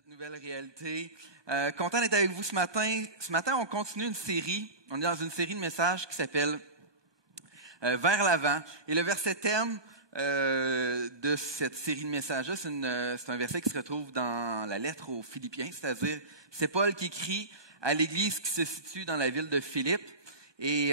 notre nouvelle réalité. Content d'être avec vous ce matin. Ce matin, on continue une série. On est dans une série de messages qui s'appelle Vers l'avant. Et le verset thème de cette série de messages-là, c'est un verset qui se retrouve dans la lettre aux Philippiens, c'est-à-dire c'est Paul qui écrit à l'église qui se situe dans la ville de Philippe. Et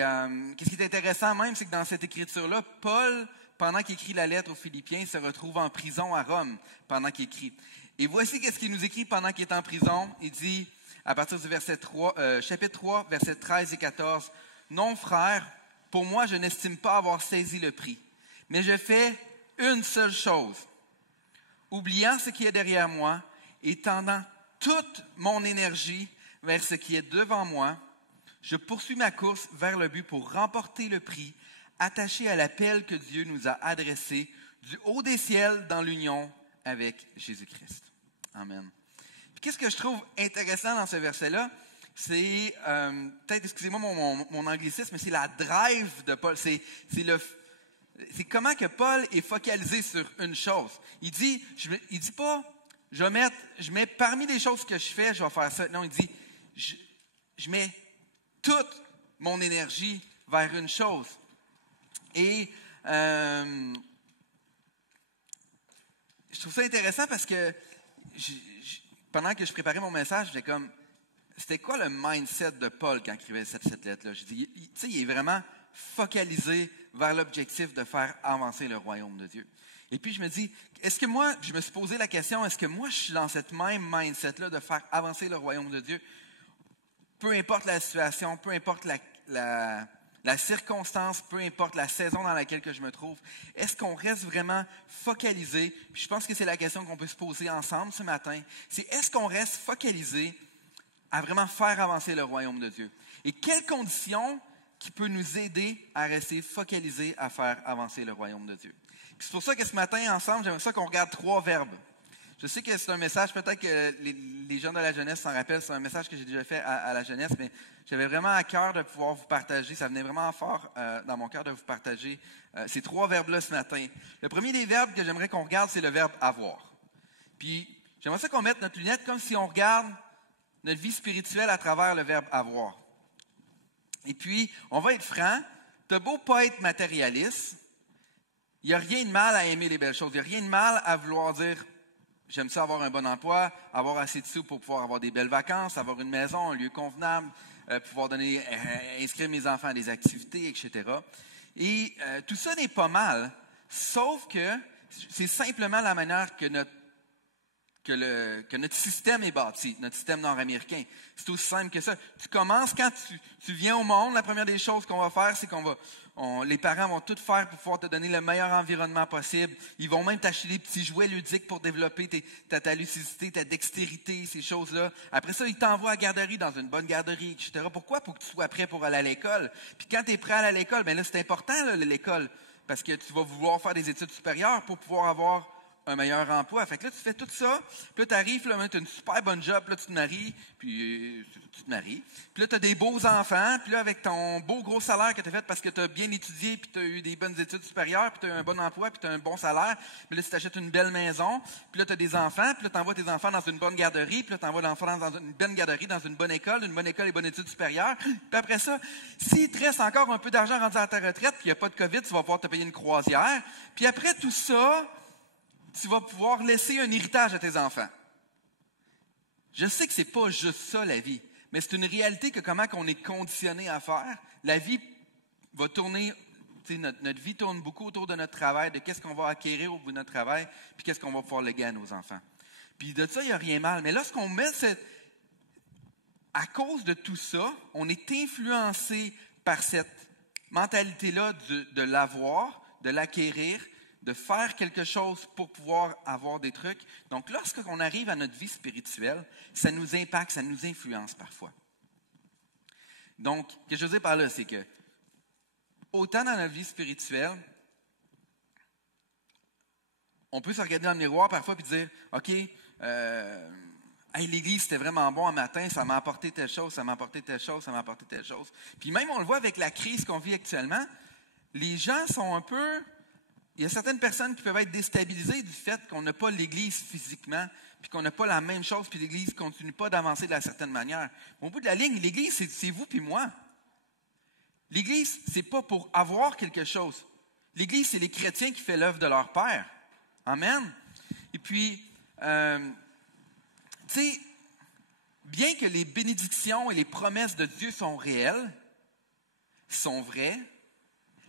qu'est-ce qui est intéressant même, c'est que dans cette écriture-là, Paul, pendant qu'il écrit la lettre aux Philippiens, se retrouve en prison à Rome pendant qu'il écrit. Et voici qu'est-ce qu'il nous écrit pendant qu'il est en prison. Il dit, à partir du chapitre 3, versets 13 et 14, « Non, frère, pour moi, je n'estime pas avoir saisi le prix, mais je fais une seule chose, oubliant ce qui est derrière moi et tendant toute mon énergie vers ce qui est devant moi, je poursuis ma course vers le but pour remporter le prix, attaché à l'appel que Dieu nous a adressé du haut des ciels dans l'union avec Jésus-Christ. » Amen. Puis, qu'est-ce que je trouve intéressant dans ce verset-là? C'est, peut-être, excusez-moi mon anglicisme, mais c'est la drive de Paul. C'est comment que Paul est focalisé sur une chose. Il dit pas, je mets parmi les choses que je fais, je vais faire ça. Non, il dit, je mets toute mon énergie vers une chose. Et je trouve ça intéressant parce que pendant que je préparais mon message, j'étais comme, c'était quoi le mindset de Paul quand il écrivait cette lettre-là? Je dis, tu sais, il est vraiment focalisé vers l'objectif de faire avancer le royaume de Dieu. Et puis je me dis, je me suis posé la question, est-ce que moi je suis dans cette même mindset-là de faire avancer le royaume de Dieu? Peu importe la situation, peu importe la circonstance, peu importe la saison dans laquelle que je me trouve, est-ce qu'on reste vraiment focalisé? Puis je pense que c'est la question qu'on peut se poser ensemble ce matin. C'est est-ce qu'on reste focalisé à vraiment faire avancer le royaume de Dieu? Et quelles conditions qui peut nous aider à rester focalisés à faire avancer le royaume de Dieu? Puis c'est pour ça que ce matin, ensemble, j'aimerais ça qu'on regarde 3 verbes. Je sais que c'est un message, peut-être que les jeunes de la jeunesse s'en rappellent, c'est un message que j'ai déjà fait à la jeunesse, mais j'avais vraiment à cœur de pouvoir vous partager, ça venait vraiment fort dans mon cœur de vous partager ces 3 verbes-là ce matin. Le premier des verbes que j'aimerais qu'on regarde, c'est le verbe « avoir ». Puis j'aimerais ça qu'on mette notre lunette comme si on regarde notre vie spirituelle à travers le verbe « avoir ». Et puis, on va être franc, t'as beau pas être matérialiste, il n'y a rien de mal à aimer les belles choses, il n'y a rien de mal à vouloir dire « j'aime ça avoir un bon emploi, avoir assez de sous pour pouvoir avoir des belles vacances, avoir une maison, un lieu convenable, pouvoir inscrire mes enfants à des activités, etc. » Et tout ça n'est pas mal, sauf que c'est simplement la manière que notre système est bâti, notre système nord-américain. C'est aussi simple que ça. Tu commences, quand tu viens au monde, la première des choses qu'on va faire, c'est les parents vont tout faire pour pouvoir te donner le meilleur environnement possible. Ils vont même t'acheter des petits jouets ludiques pour développer ta lucidité, ta dextérité, ces choses-là. Après ça, ils t'envoient à la garderie, dans une bonne garderie, etc. Pourquoi? Pour que tu sois prêt pour aller à l'école. Puis quand tu es prêt à aller à l'école, ben là, c'est important, là, l'école, parce que tu vas vouloir faire des études supérieures pour pouvoir avoir un meilleur emploi. Fait que là, tu fais tout ça, puis là, tu arrives, là, tu as une super bonne job, puis là, tu te maries, puis là, tu as des beaux enfants, puis là, avec ton beau gros salaire que tu as fait parce que tu as bien étudié, puis tu as eu des bonnes études supérieures, puis tu as eu un bon emploi, puis tu as un bon salaire, puis là, tu t'achètes une belle maison, puis là, tu as des enfants, puis là, tu envoies tes enfants dans une bonne garderie, puis là, tu envoies l'enfant dans une bonne garderie, dans une bonne école et bonnes études supérieures. Puis après ça, s'il te reste encore un peu d'argent rendu à ta retraite, puis il n'y a pas de COVID, tu vas pouvoir te payer une croisière. Puis après tout ça, tu vas pouvoir laisser un héritage à tes enfants. Je sais que c'est pas juste ça, la vie, mais c'est une réalité que comment qu'on est conditionné à faire. La vie va tourner, notre vie tourne beaucoup autour de notre travail, de qu'est-ce qu'on va acquérir au bout de notre travail, puis qu'est-ce qu'on va pouvoir léguer à nos enfants. Puis de ça, il n'y a rien de mal. Mais lorsqu'on met à cause de tout ça, on est influencé par cette mentalité-là de l'avoir, de l'acquérir, de faire quelque chose pour pouvoir avoir des trucs. Donc, lorsqu'on arrive à notre vie spirituelle, ça nous impacte, ça nous influence parfois. Donc, ce que je veux dire par là, c'est que, autant dans notre vie spirituelle, on peut se regarder dans le miroir parfois et dire, « OK, l'église, c'était vraiment bon un matin, ça m'a apporté telle chose, ça m'a apporté telle chose, ça m'a apporté telle chose. » Puis même, on le voit avec la crise qu'on vit actuellement, les gens sont un peu il y a certaines personnes qui peuvent être déstabilisées du fait qu'on n'a pas l'Église physiquement, puis qu'on n'a pas la même chose, puis l'Église ne continue pas d'avancer de la certaine manière. Au bout de la ligne, l'Église, c'est vous puis moi. L'Église, c'est pas pour avoir quelque chose. L'Église, c'est les chrétiens qui font l'œuvre de leur Père. Amen. Et puis, tu sais, bien que les bénédictions et les promesses de Dieu sont réelles, sont vraies,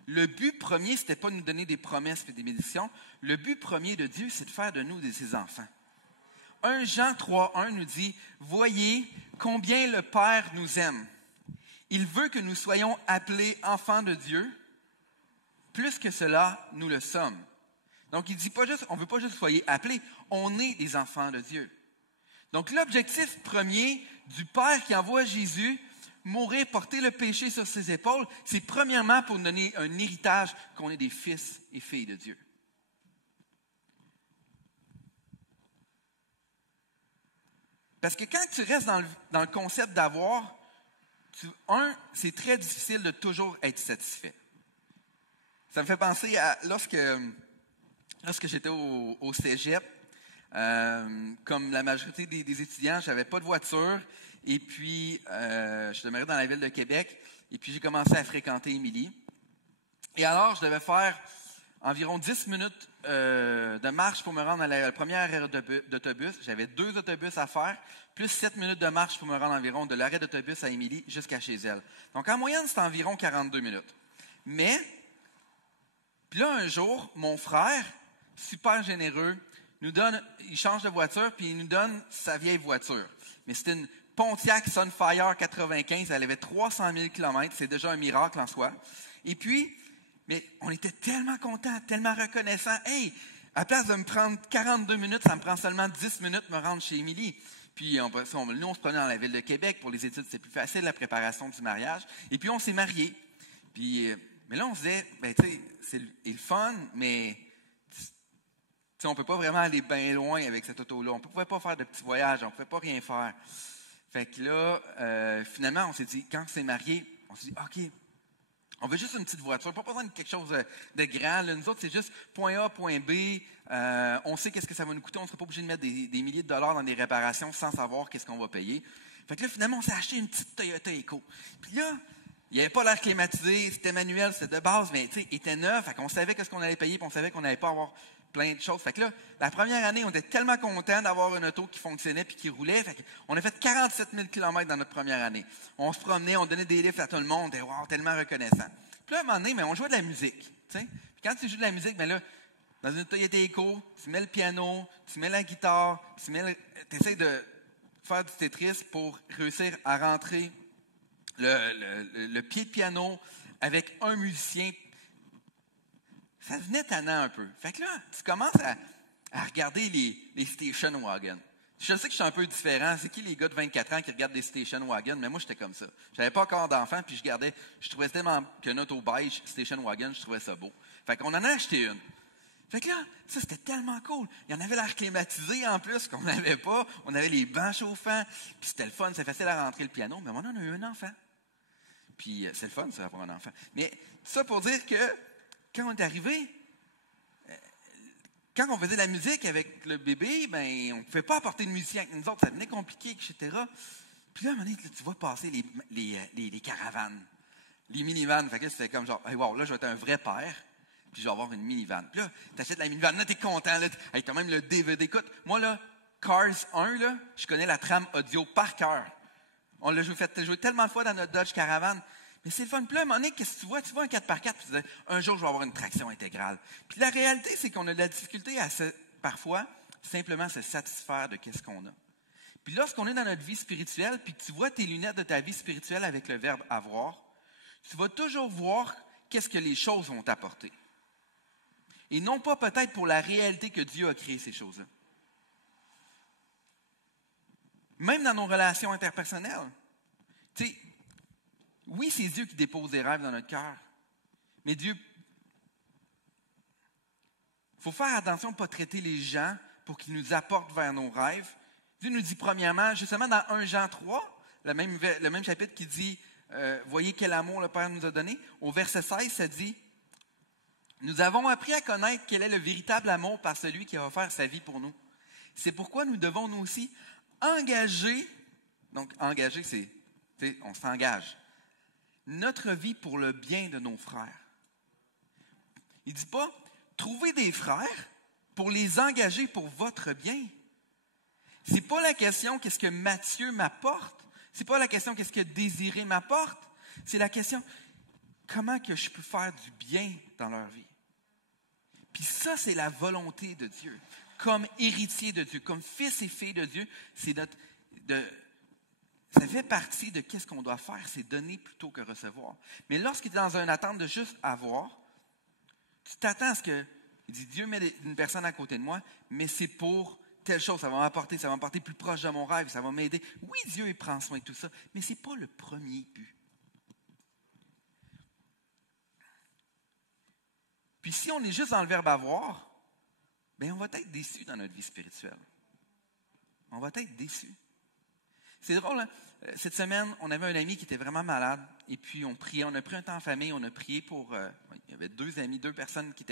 le but premier, ce n'était pas de nous donner des promesses et des bénédictions. Le but premier de Dieu, c'est de faire de nous ses enfants. 1 Jean 3,1 nous dit, « Voyez combien le Père nous aime. Il veut que nous soyons appelés enfants de Dieu. Plus que cela, nous le sommes. » Donc, il dit pas juste, on ne veut pas juste soyez appelés, on est des enfants de Dieu. Donc, l'objectif premier du Père qui envoie Jésus mourir, porter le péché sur ses épaules, c'est premièrement pour nous donner un héritage qu'on est des fils et filles de Dieu. Parce que quand tu restes dans le concept d'avoir, c'est très difficile de toujours être satisfait. Ça me fait penser à lorsque j'étais au cégep, comme la majorité des étudiants, je n'avais pas de voiture. Et puis, je demeurais dans la ville de Québec. Et puis, j'ai commencé à fréquenter Émilie. Et alors, je devais faire environ 10 minutes de marche pour me rendre à la première arrêt d'autobus. J'avais 2 autobus à faire, plus 7 minutes de marche pour me rendre environ de l'arrêt d'autobus à Émilie jusqu'à chez elle. Donc, en moyenne, c'était environ 42 minutes. Mais, puis là, un jour, mon frère, super généreux, il change de voiture, puis il nous donne sa vieille voiture. Mais c'était une Pontiac Sunfire 95, elle avait 300 000 km, c'est déjà un miracle en soi. Et puis, mais on était tellement contents, tellement reconnaissants. Hey, à la place de me prendre 42 minutes, ça me prend seulement 10 minutes de me rendre chez Émilie. Puis, nous, on se prenait dans la ville de Québec. Pour les études, c'est plus facile, la préparation du mariage. Et puis, on s'est mariés. Puis, mais là, on se disait, ben, tu sais, c'est le fun, mais on ne peut pas vraiment aller bien loin avec cette auto-là. On ne pouvait pas faire de petits voyages, on ne pouvait pas rien faire. Fait que là, finalement, on s'est dit, quand on s'est mariés, on s'est dit, OK, on veut juste une petite voiture, pas besoin de quelque chose de grand. Là. Nous autres, c'est juste point A, point B. On sait qu'est-ce que ça va nous coûter. On ne sera pas obligé de mettre des milliers de dollars dans des réparations sans savoir qu'est-ce qu'on va payer. Fait que là, finalement, on s'est acheté une petite Toyota Eco. Puis là, il n'y avait pas l'air climatisé, c'était manuel, c'était de base, mais tu sais, il était neuf. Fait qu'on savait qu'est-ce qu'on allait payer, puis on savait qu'on n'allait pas avoir plein de choses. Fait que là, la première année, on était tellement contents d'avoir une auto qui fonctionnait puis qui roulait. Fait qu'on a fait 47 000 km dans notre première année. On se promenait, on donnait des livres à tout le monde. On était wow, tellement reconnaissant. Puis là, à un moment donné, mais on jouait de la musique. T'sais. Puis quand tu joues de la musique, ben là, dans une Toyota Eco, tu mets le piano, tu mets la guitare, tu essaies de faire du Tetris pour réussir à rentrer le pied de piano avec un musicien. Ça devenait tannant un peu. Fait que là, tu commences à regarder les station wagons. Je sais que je suis un peu différent. C'est qui les gars de 24 ans qui regardent des station wagons? Mais moi, j'étais comme ça. Je n'avais pas encore d'enfant, puis je trouvais tellement qu'une auto beige station wagon, je trouvais ça beau. Fait qu'on en a acheté une. Fait que là, ça, c'était tellement cool. Il y en avait l'air climatisé en plus, qu'on n'avait pas. On avait les bancs chauffants, puis c'était le fun, c'est facile à rentrer le piano. Mais on en a eu un enfant. Puis c'est le fun, ça, pour un enfant. Mais tout ça pour dire que, quand on est arrivé, quand on faisait la musique avec le bébé, ben, on ne pouvait pas apporter de musicien avec nous autres, ça devenait compliqué, etc. Puis là, à un moment donné, tu vois passer les caravanes, les minivans. Fait que c'était comme genre, hey, wow, là, je vais être un vrai père, puis je vais avoir une minivan. Puis là, tu achètes la minivan, là, tu es content, là, hey, tu as même le DVD. Écoute, moi, là, Cars 1, là, je connais la trame audio par cœur. On l'a fait jouer tellement de fois dans notre Dodge Caravan. Mais c'est le fun. Puis là, à un moment donné, qu'est-ce que tu vois? Tu vois un 4x4, puis tu dis, un jour, je vais avoir une traction intégrale. Puis la réalité, c'est qu'on a de la difficulté à parfois, simplement se satisfaire de qu'est-ce qu'on a. Puis lorsqu'on est dans notre vie spirituelle, puis que tu vois tes lunettes de ta vie spirituelle avec le verbe avoir, tu vas toujours voir qu'est-ce que les choses vont t'apporter. Et non pas peut-être pour la réalité que Dieu a créé ces choses-là. Même dans nos relations interpersonnelles. Tu sais, oui, c'est Dieu qui dépose des rêves dans notre cœur. Mais Dieu, il faut faire attention de ne pas traiter les gens pour qu'ils nous apportent vers nos rêves. Dieu nous dit premièrement, justement dans 1 Jean 3, le même chapitre qui dit, voyez quel amour le Père nous a donné. Au verset 16, ça dit, Nous avons appris à connaître quel est le véritable amour par celui qui a offert sa vie pour nous. C'est pourquoi nous devons nous aussi engager, donc engager, c'est, on s'engage, notre vie pour le bien de nos frères. Il ne dit pas, trouvez des frères pour les engager pour votre bien. Ce n'est pas la question qu'est-ce que Matthieu m'apporte. Ce n'est pas la question qu'est-ce que Désiré m'apporte. C'est la question comment que je peux faire du bien dans leur vie. Puis ça, c'est la volonté de Dieu. Comme héritier de Dieu, comme fils et filles de Dieu, ça fait partie de qu'est-ce qu'on doit faire, c'est donner plutôt que recevoir. Mais lorsqu'il est dans une attente de juste avoir, tu t'attends à ce que, il dit, Dieu met une personne à côté de moi, mais c'est pour telle chose, ça va m'apporter plus proche de mon rêve, ça va m'aider. Oui, Dieu, il prend soin de tout ça, mais ce n'est pas le premier but. Puis si on est juste dans le verbe avoir, bien, on va être déçu dans notre vie spirituelle. On va être déçu. C'est drôle, hein? Cette semaine, on avait un ami qui était vraiment malade, et puis on priait, on a pris un temps en famille, on a prié pour, il y avait deux personnes qui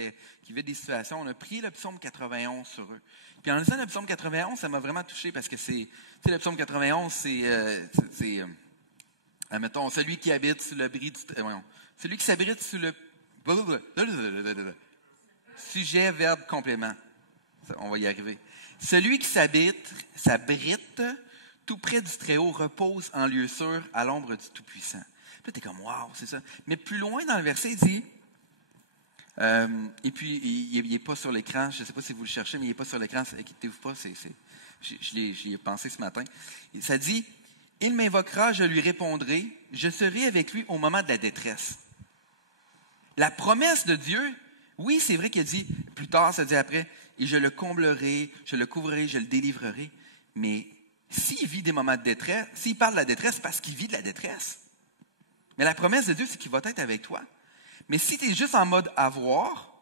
vivaient des situations, on a prié le psaume 91 sur eux. Puis en lisant le psaume 91, ça m'a vraiment touché, parce que le psaume 91, admettons, celui qui habite sous l'abri du... celui qui s'abrite sous le... Sujet, verbe, complément. On va y arriver. Celui qui s'abrite tout près du Très-Haut repose en lieu sûr à l'ombre du Tout-Puissant. Puis là, t'es comme, waouh, c'est ça. Mais plus loin dans le verset, il dit, et puis il n'est pas sur l'écran, je ne sais pas si vous le cherchez, mais il n'est pas sur l'écran, inquiétez-vous pas, j'y ai pensé ce matin. Ça dit, il m'invoquera, je lui répondrai, je serai avec lui au moment de la détresse. La promesse de Dieu, oui, c'est vrai qu'il dit, plus tard, ça dit après, et je le comblerai, je le couvrirai, je le délivrerai. Mais s'il vit des moments de détresse, s'il parle de la détresse, c'est parce qu'il vit de la détresse. Mais la promesse de Dieu, c'est qu'il va être avec toi. Mais si tu es juste en mode avoir,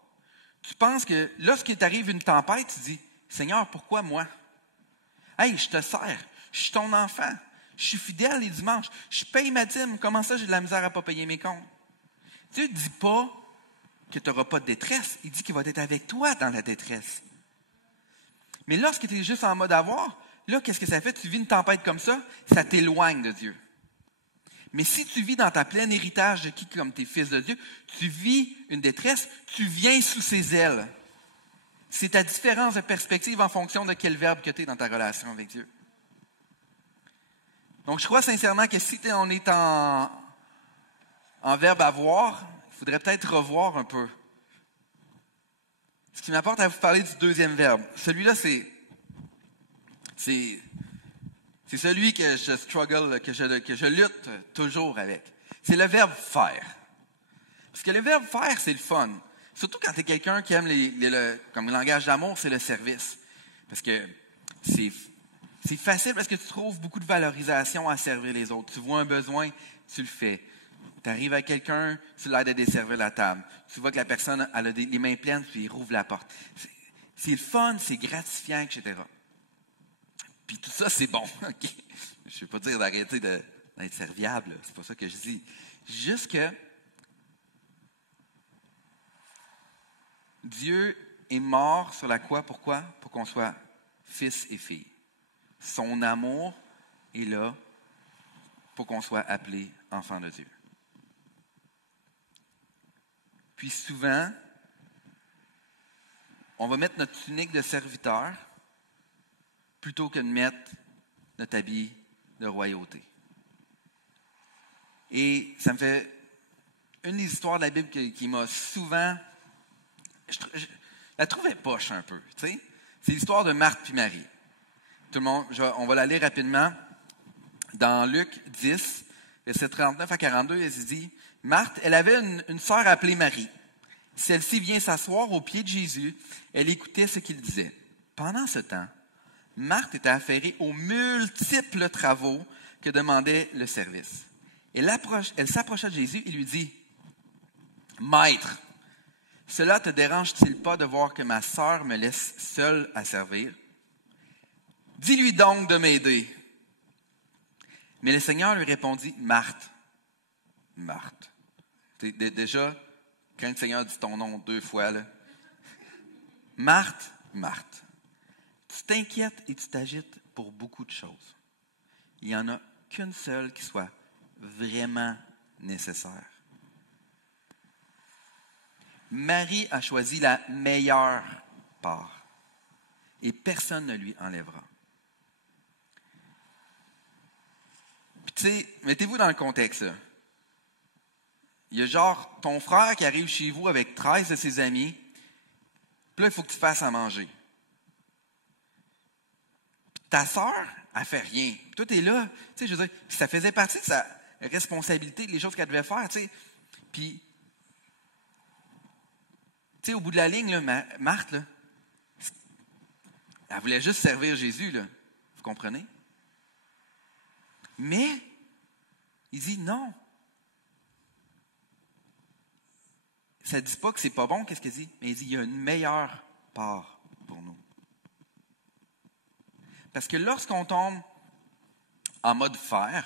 tu penses que lorsqu'il t'arrive une tempête, tu dis, Seigneur, pourquoi moi? Hey, je te sers, je suis ton enfant, je suis fidèle les dimanches, je paye ma dîme, comment ça j'ai de la misère à ne pas payer mes comptes? Dieu ne dit pas que tu n'auras pas de détresse. Il dit qu'il va être avec toi dans la détresse. Mais lorsque tu es juste en mode avoir, là, qu'est-ce que ça fait? Tu vis une tempête comme ça t'éloigne de Dieu. Mais si tu vis dans ta plein héritage de qui comme tes fils de Dieu, tu vis une détresse, tu viens sous ses ailes. C'est ta différence de perspective en fonction de quel verbe que tu es dans ta relation avec Dieu. Donc, je crois sincèrement que si on est en verbe avoir, il faudrait peut-être revoir un peu. Ce qui m'apporte à vous parler du deuxième verbe. Celui-là, c'est celui que je struggle, que je lutte toujours avec. C'est le verbe faire. Parce que le verbe faire, c'est le fun. Surtout quand tu es quelqu'un qui aime comme le langage d'amour, c'est le service. Parce que c'est facile parce que tu trouves beaucoup de valorisation à servir les autres. Tu vois un besoin, tu le fais. Tu arrives à quelqu'un, tu l'aides à desservir la table. Tu vois que la personne elle a les mains pleines, tu lui rouvres la porte. C'est le fun, c'est gratifiant, etc. Puis tout ça, c'est bon. Okay? Je ne veux pas dire d'arrêter d'être serviable. C'est pas ça que je dis. Juste que Dieu est mort sur la croix. Pourquoi? Pour qu'on soit fils et filles. Son amour est là pour qu'on soit appelé enfant de Dieu. Puis souvent, on va mettre notre tunique de serviteur plutôt que de mettre notre habit de royauté. Et ça me fait une des histoires de la Bible qui m'a souvent... Je la trouvais poche un peu, tu sais. C'est l'histoire de Marthe puis Marie. Tout le monde, on va la lire rapidement. Dans Luc 10, versets 39 à 42, elle se dit, Marthe, elle avait une sœur appelée Marie. Celle-ci vient s'asseoir aux pieds de Jésus. Elle écoutait ce qu'il disait. Pendant ce temps, Marthe était affairée aux multiples travaux que demandait le service. Elle s'approcha de Jésus et lui dit, « Maître, cela te dérange-t-il pas de voir que ma sœur me laisse seule à servir? Dis-lui donc de m'aider. » Mais le Seigneur lui répondit, « Marthe, Marthe. » Déjà, Quand le Seigneur dit ton nom 2 fois, là. Marthe, Marthe, tu t'inquiètes et tu t'agites pour beaucoup de choses. Il n'y en a qu'une seule qui soit vraiment nécessaire. Marie a choisi la meilleure part et personne ne lui enlèvera. Puis tu sais, mettez-vous dans le contexte. Là. Il y a genre ton frère qui arrive chez vous avec 13 de ses amis, puis là, il faut que tu fasses à manger. Ta sœur, elle fait rien. Puis toi, tu es là. Tu sais, je veux dire, ça faisait partie de sa responsabilité, les choses qu'elle devait faire, tu sais. Puis, tu sais, au bout de la ligne, là, Marthe, là, elle voulait juste servir Jésus, là. Vous comprenez? Mais, il dit non. Ça ne dit pas que c'est pas bon, qu'est-ce qu'il dit? Mais il dit, il y a une meilleure part pour nous. Parce que lorsqu'on tombe en mode faire,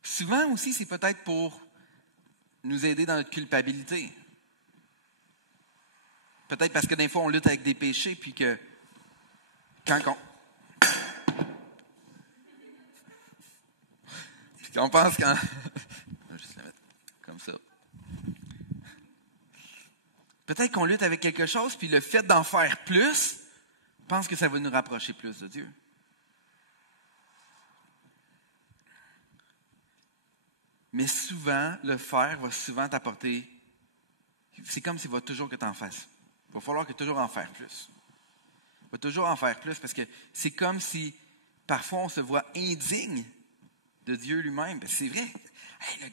souvent aussi, c'est peut-être pour nous aider dans notre culpabilité. Peut-être parce que des fois, on lutte avec des péchés, puis que quand on pense qu'en... Je vais juste la mettre comme ça. Peut-être qu'on lutte avec quelque chose, puis le fait d'en faire plus, pense que ça va nous rapprocher plus de Dieu. Mais souvent, le faire va souvent t'apporter... C'est comme s'il va toujours que tu en fasses. Il va falloir que toujours en faire plus. Il va toujours en faire plus parce que c'est comme si parfois on se voit indigne de Dieu lui-même. C'est vrai. Hey, le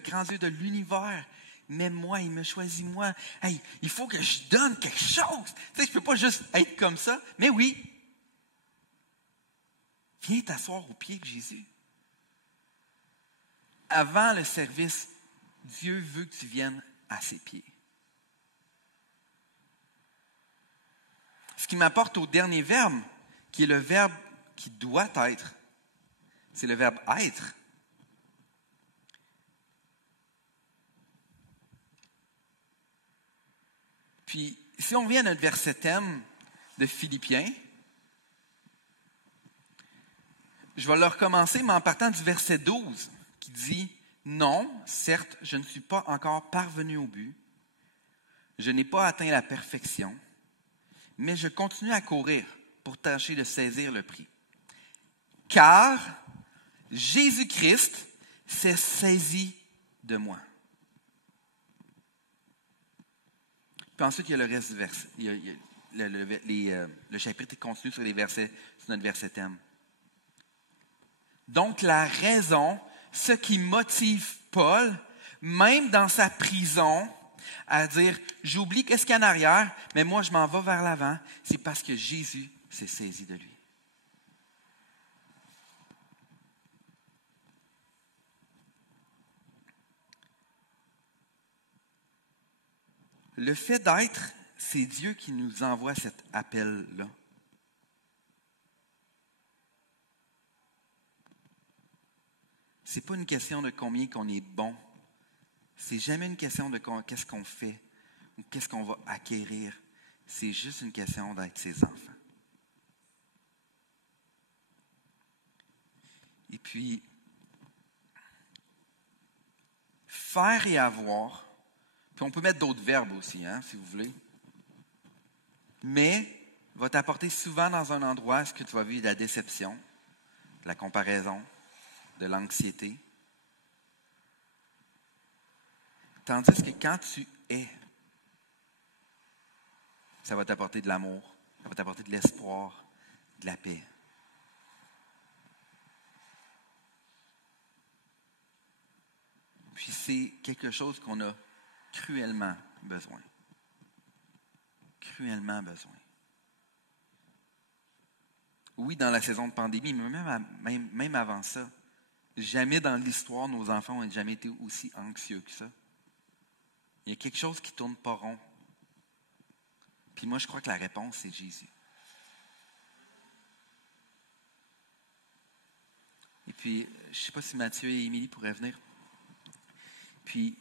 grand Dieu de l'univers, m'aime-moi, il me choisit moi. Hey, il faut que je donne quelque chose. Tu sais, je ne peux pas juste être comme ça. Mais oui, viens t'asseoir aux pieds de Jésus. Avant le service, Dieu veut que tu viennes à ses pieds. Ce qui m'apporte au dernier verbe, qui est le verbe qui doit être, c'est le verbe être. Puis, si on vient à notre verset thème de Philippiens, je vais le recommencer, mais en partant du verset 12, qui dit « Non, certes, je ne suis pas encore parvenu au but, je n'ai pas atteint la perfection, mais je continue à courir pour tâcher de saisir le prix. Car Jésus-Christ s'est saisi de moi. » Puis ensuite, il y a le reste du verset. Le chapitre continue sur les versets, sur notre verset thème. Donc, la raison, ce qui motive Paul, même dans sa prison, à dire, j'oublie qu'est-ce qu'il y a en arrière, mais moi, je m'en vais vers l'avant, c'est parce que Jésus s'est saisi de lui. Le fait d'être, c'est Dieu qui nous envoie cet appel-là. Ce n'est pas une question de combien qu'on est bon. C'est jamais une question de qu'est-ce qu'on fait ou qu'est-ce qu'on va acquérir. C'est juste une question d'être ses enfants. Et puis, faire et avoir, puis on peut mettre d'autres verbes aussi, hein, si vous voulez, mais va t'apporter souvent dans un endroit ce que tu vas vivre de la déception, de la comparaison, de l'anxiété. Tandis que quand tu es, ça va t'apporter de l'amour, ça va t'apporter de l'espoir, de la paix. Puis c'est quelque chose qu'on a cruellement besoin. Cruellement besoin. Oui, dans la saison de pandémie, mais même avant ça, jamais dans l'histoire, nos enfants n'ont jamais été aussi anxieux que ça. Il y a quelque chose qui ne tourne pas rond. Puis moi, je crois que la réponse, c'est Jésus. Et puis, je ne sais pas si Mathieu et Émilie pourraient venir. Puis,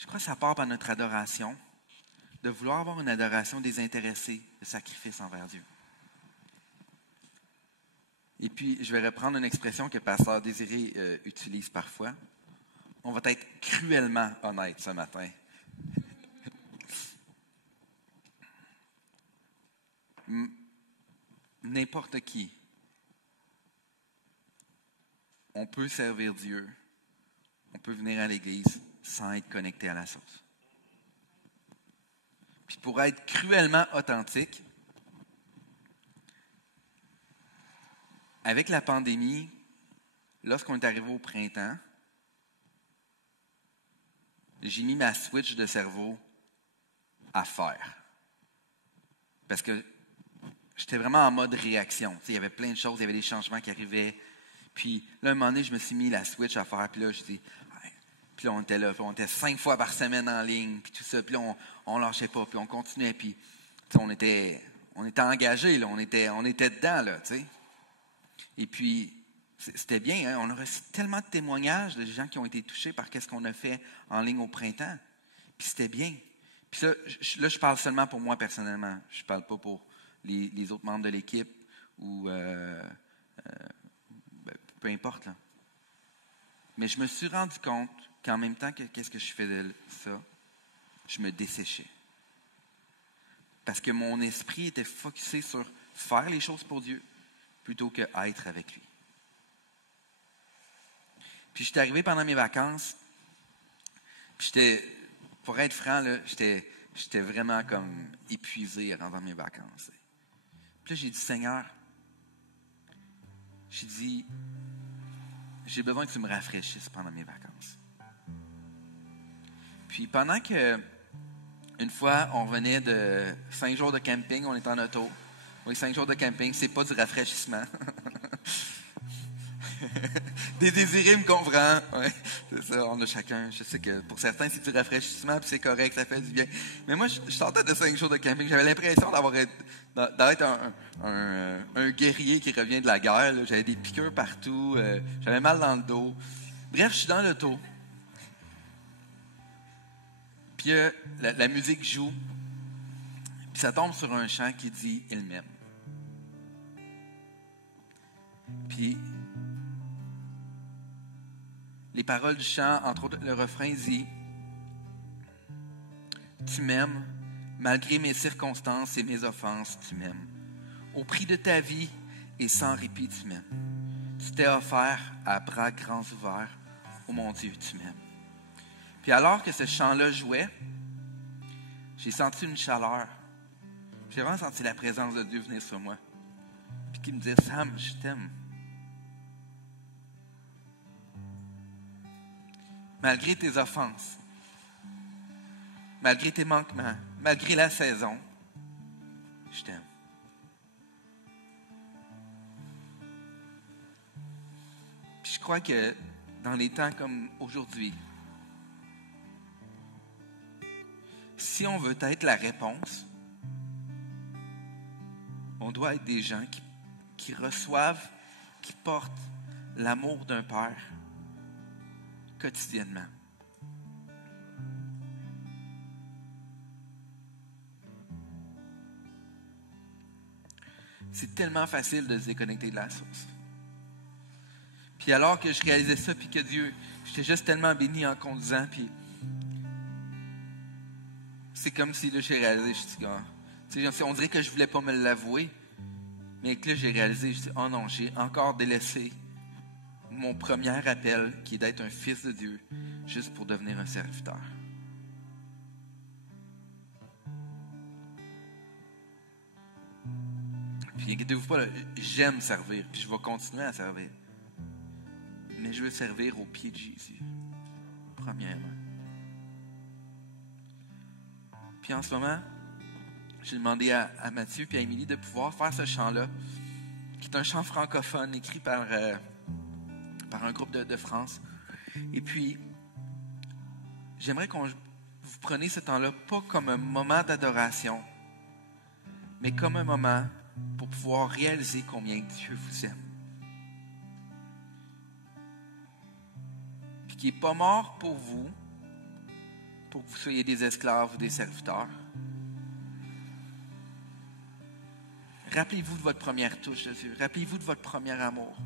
Je crois que ça part par notre adoration, de vouloir avoir une adoration désintéressée, de sacrifice envers Dieu. Et puis, je vais reprendre une expression que Pasteur Désiré utilise parfois. On va être cruellement honnête ce matin. N'importe qui, on peut servir Dieu, on peut venir à l'Église sans être connecté à la source. Puis pour être cruellement authentique, avec la pandémie, lorsqu'on est arrivé au printemps, j'ai mis ma switch de cerveau à faire. Parce que j'étais vraiment en mode réaction. Il y avait plein de choses, il y avait des changements qui arrivaient. Puis là, un moment donné, je me suis mis la switch à faire. Puis là, je dis, puis là, on était là. Puis on était 5 fois par semaine en ligne. Puis tout ça. Puis là, on lâchait pas. Puis on continuait. Puis on était engagés. Là. On était dedans. Là, t'sais. Et puis, c'était bien. Hein? On a reçu tellement de témoignages de gens qui ont été touchés par ce qu'on a fait en ligne au printemps. Puis c'était bien. Puis là, je parle seulement pour moi personnellement. Je ne parle pas pour les autres membres de l'équipe ou peu importe. Là. Mais je me suis rendu compte qu'en même temps que qu'est-ce que je faisais ça, je me desséchais. Parce que mon esprit était focusé sur faire les choses pour Dieu plutôt que être avec lui. Puis j'étais arrivé pendant mes vacances, puis pour être franc, là, j'étais vraiment comme épuisé pendant mes vacances. Puis là, j'ai dit, Seigneur, j'ai besoin que tu me rafraîchisses pendant mes vacances. Puis pendant que, une fois, on revenait de 5 jours de camping, on était en auto. Oui, 5 jours de camping, c'est pas du rafraîchissement. Désiré me comprend. Ouais, c'est ça, on a chacun. Je sais que pour certains, c'est du rafraîchissement, puis c'est correct, ça fait du bien. Mais moi, je sortais de 5 jours de camping. J'avais l'impression d'être un guerrier qui revient de la guerre. Là. J'avais des piqûres partout. J'avais mal dans le dos. Bref, je suis dans l'auto. Puis la musique joue. Puis ça tombe sur un chant qui dit « Il m'aime ». Puis les paroles du chant, entre autres le refrain dit « Tu m'aimes, malgré mes circonstances et mes offenses, tu m'aimes. Au prix de ta vie et sans répit, tu m'aimes. Tu t'es offert à bras grands ouverts. Oh mon Dieu, tu m'aimes. » Puis alors que ce chant-là jouait, j'ai senti une chaleur. J'ai vraiment senti la présence de Dieu venir sur moi. Puis qui me disait « Sam, je t'aime. » Malgré tes offenses, malgré tes manquements, malgré la saison, je t'aime. Puis je crois que dans les temps comme aujourd'hui, si on veut être la réponse, on doit être des gens qui reçoivent, qui portent l'amour d'un Père quotidiennement. C'est tellement facile de se déconnecter de la source. Puis alors que je réalisais ça, puis que Dieu, j'étais juste tellement béni en conduisant, puis c'est comme si là j'ai réalisé, je dis, on dirait que je voulais pas me l'avouer, mais que là j'ai réalisé, je dis, oh non, j'ai encore délaissé mon premier appel, qui est d'être un fils de Dieu, juste pour devenir un serviteur. Puis inquiétez-vous pas, là, j'aime servir, puis je vais continuer à servir. Mais je veux servir au pied de Jésus, premièrement. Puis en ce moment, j'ai demandé à Mathieu et à Émilie de pouvoir faire ce chant-là, qui est un chant francophone écrit par un groupe de France. Et puis, j'aimerais que vous preniez ce temps-là pas comme un moment d'adoration, mais comme un moment pour pouvoir réaliser combien Dieu vous aime. Puis qu'il n'est pas mort pour vous, pour que vous soyez des esclaves ou des serviteurs. Rappelez-vous de votre première touche de Dieu. Rappelez-vous de votre premier amour.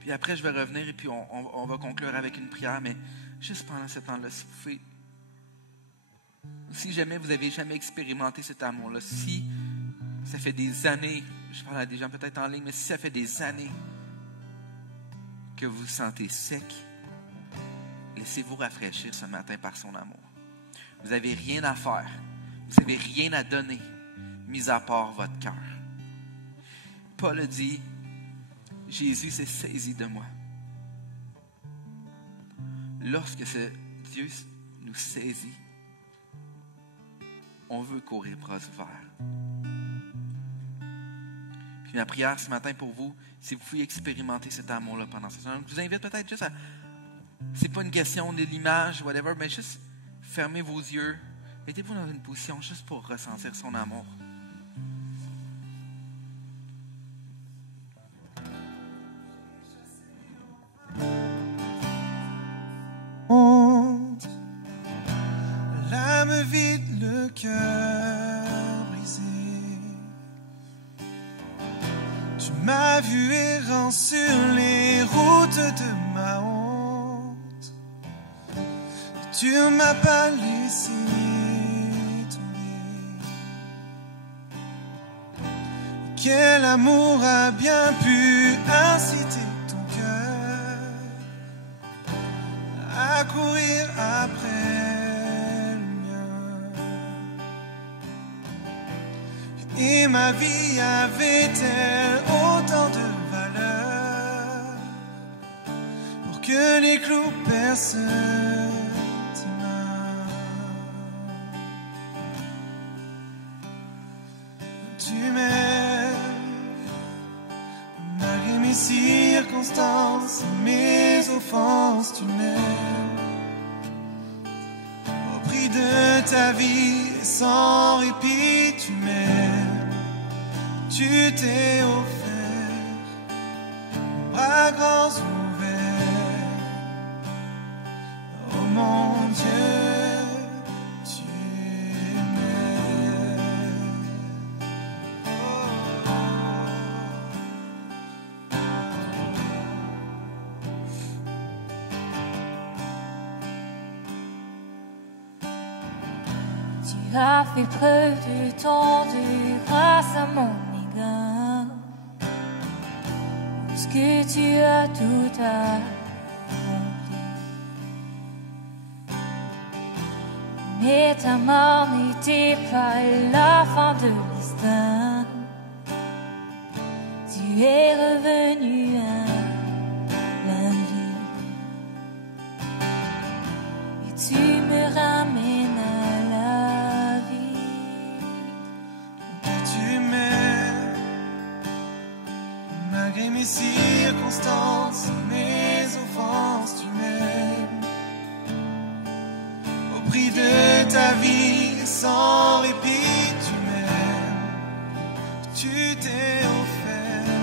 Puis après, je vais revenir et puis on va conclure avec une prière, mais juste pendant ce temps-là, si vous pouvez, si jamais vous n'avez jamais expérimenté cet amour-là, si ça fait des années, je parle à des gens peut-être en ligne, mais si ça fait des années que vous vous sentez sec, laissez-vous rafraîchir ce matin par son amour. Vous n'avez rien à faire, vous n'avez rien à donner, mis à part votre cœur. Paul a dit, Jésus s'est saisi de moi. Lorsque Dieu nous saisit, on veut courir bras ouverts. Puis ma prière ce matin pour vous, si vous pouvez expérimenter cet amour-là pendant ce temps, je vous invite peut-être juste à... C'est pas une question de l'image, whatever, mais juste fermez vos yeux. Mettez-vous dans une position juste pour ressentir son amour. L'âme vide, le cœur brisé. Tu m'as vu errant sur les routes de ma honte. Tu ne m'as pas laissé tomber. Quel amour a bien pu inciter ton cœur à courir après le mien? Et ma vie avait-elle autant de valeur pour que les clous percent tes mains? Tu m'aimes malgré mes circonstances, mes offenses, tu m'aimes au prix de ta vie, sans répit, tu m'aimes. Tu t'es offert, bras grands ouverts. Oh mon Dieu, tu m'aimes. Tu as fait preuve du temps de grâce à mon égard, parce que tu as tout accompli. Mais ta mort n'était pas la fin de l'histoire. Tu es revenu à la vie et tu me ramènes à la vie. Tu m'aimes malgré mes circonstances, mes offenses, tu m'aimes au prix de ta vie, sans répit, tu m'aimes. Tu t'es offert,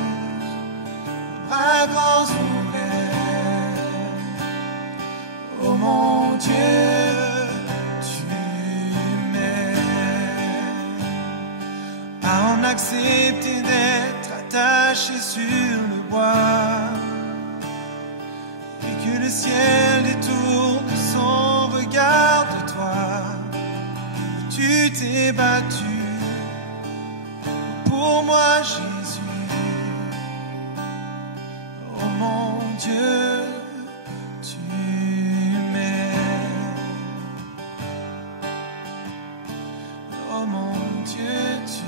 bras grands ouverts. Oh mon Dieu, tu m'aimes. À en accepter d'être attaché sur le bois et que le ciel détourne son regard de toi. Tu t'es battu pour moi, Jésus. Oh mon Dieu, tu m'aimes. Oh mon Dieu, tu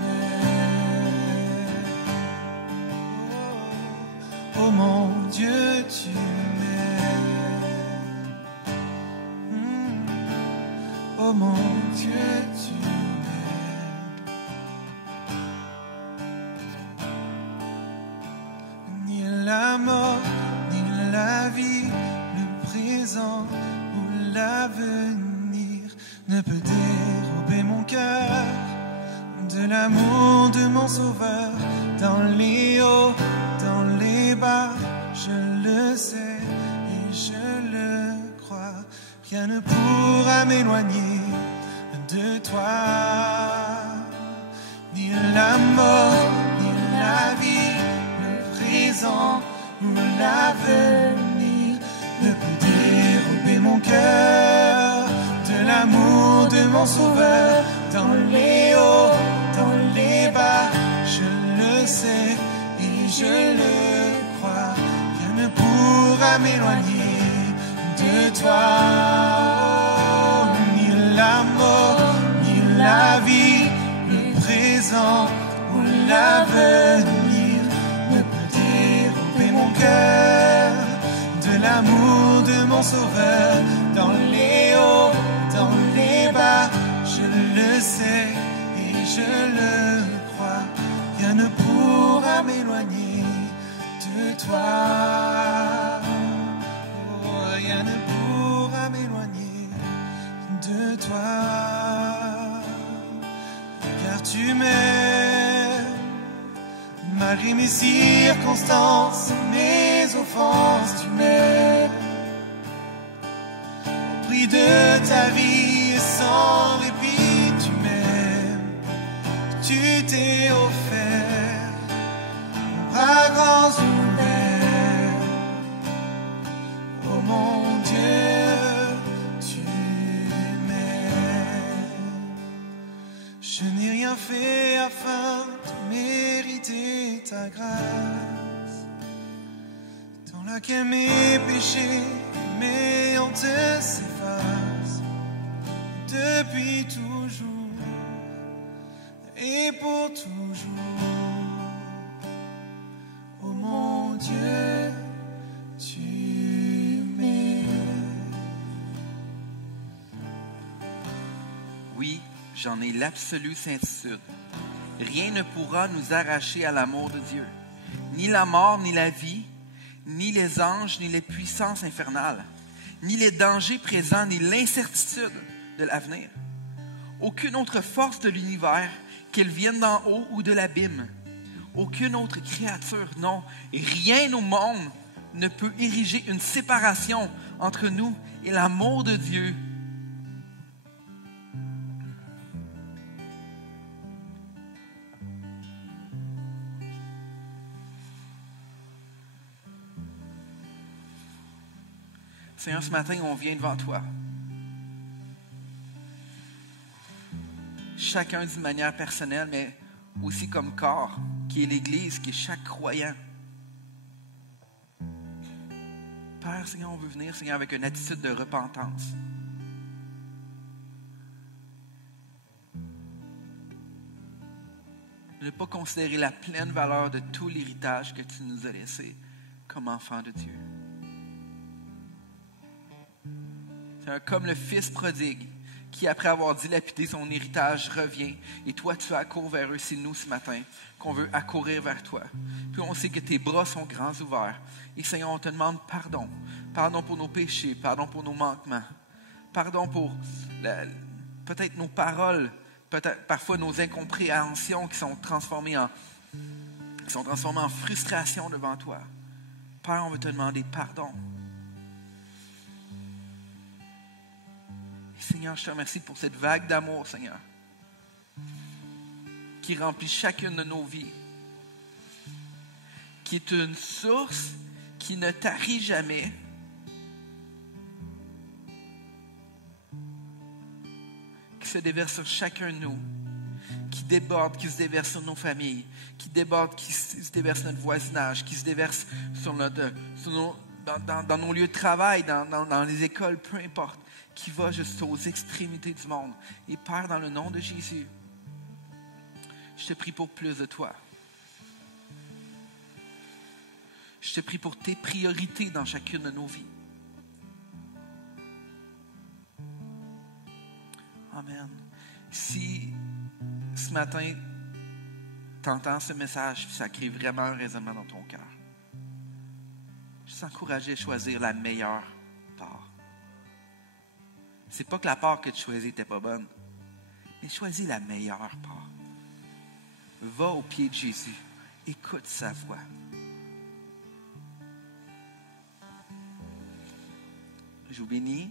m'aimes. Oh mon Dieu, tu m'aimes. Oh mon Dieu, tu m'aimes. Ni la mort, ni la vie, le présent ou l'avenir ne peut dérober mon cœur de l'amour de mon Sauveur. Dans les hauts, dans les bas, je le rien ne pourra m'éloigner de toi. Ni la mort, ni la vie, le présent ou l'avenir ne peut dérober mon cœur de l'amour de mon Sauveur. Dans les hauts, dans les bas, je le sais et je le crois, rien ne pourra m'éloigner de toi. Ni la mort, ni la vie, le présent ou l'avenir ne peut dérober mon cœur de l'amour de mon Sauveur. Dans les hauts, dans les bas, je le sais et je le crois, rien ne pourra m'éloigner de toi. Oh, rien ne pourra m'éloigner de toi. Car tu m'aimes, malgré mes circonstances, mes offenses, tu m'aimes. Au prix de ta vie et sans répit, tu m'aimes. Tu t'es offert, bras grands ouverts. Oh mon Dieu, tu m'aimes. Je n'ai rien fait afin de mériter ta grâce, dans laquelle mes péchés et mes hontes s'effacent depuis toujours et pour toujours. Oh mon Dieu, tu m'aimes. Oui, j'en ai l'absolue certitude. Rien ne pourra nous arracher à l'amour de Dieu. Ni la mort, ni la vie, ni les anges, ni les puissances infernales, ni les dangers présents, ni l'incertitude de l'avenir. Aucune autre force de l'univers, qu'elle vienne d'en haut ou de l'abîme. Aucune autre créature, non. Et rien au monde ne peut ériger une séparation entre nous et l'amour de Dieu. Seigneur, ce matin, on vient devant toi. Chacun d'une manière personnelle, mais aussi comme corps, qui est l'Église, qui est chaque croyant. Père, Seigneur, on veut venir, Seigneur, avec une attitude de repentance. De ne pas considérer la pleine valeur de tout l'héritage que tu nous as laissé comme enfants de Dieu. Seigneur, comme le fils prodigue, qui, après avoir dilapidé son héritage, revient. Et toi, tu accours vers eux. C'est nous, ce matin, qu'on veut accourir vers toi. Puis on sait que tes bras sont grands ouverts. Et Seigneur, on te demande pardon. Pardon pour nos péchés. Pardon pour nos manquements. Pardon pour peut-être nos paroles. Peut-être parfois nos incompréhensions qui sont transformées en frustration devant toi. Père, on veut te demander pardon. Seigneur, je te remercie pour cette vague d'amour, Seigneur, qui remplit chacune de nos vies, qui est une source qui ne tarit jamais, qui se déverse sur chacun de nous, qui déborde, qui se déverse sur nos familles, qui déborde, qui se déverse sur notre voisinage, qui se déverse dans nos lieux de travail, dans les écoles, peu importe, qui va jusqu'aux extrémités du monde. Et Père, dans le nom de Jésus, je te prie pour plus de toi. Je te prie pour tes priorités dans chacune de nos vies. Amen. Si ce matin, tu entends ce message, ça crée vraiment un raisonnement dans ton cœur, je t'encourage à choisir la meilleure part. C'est pas que la part que tu choisis n'était pas bonne, mais choisis la meilleure part. Va au pied de Jésus. Écoute sa voix. Je vous bénis.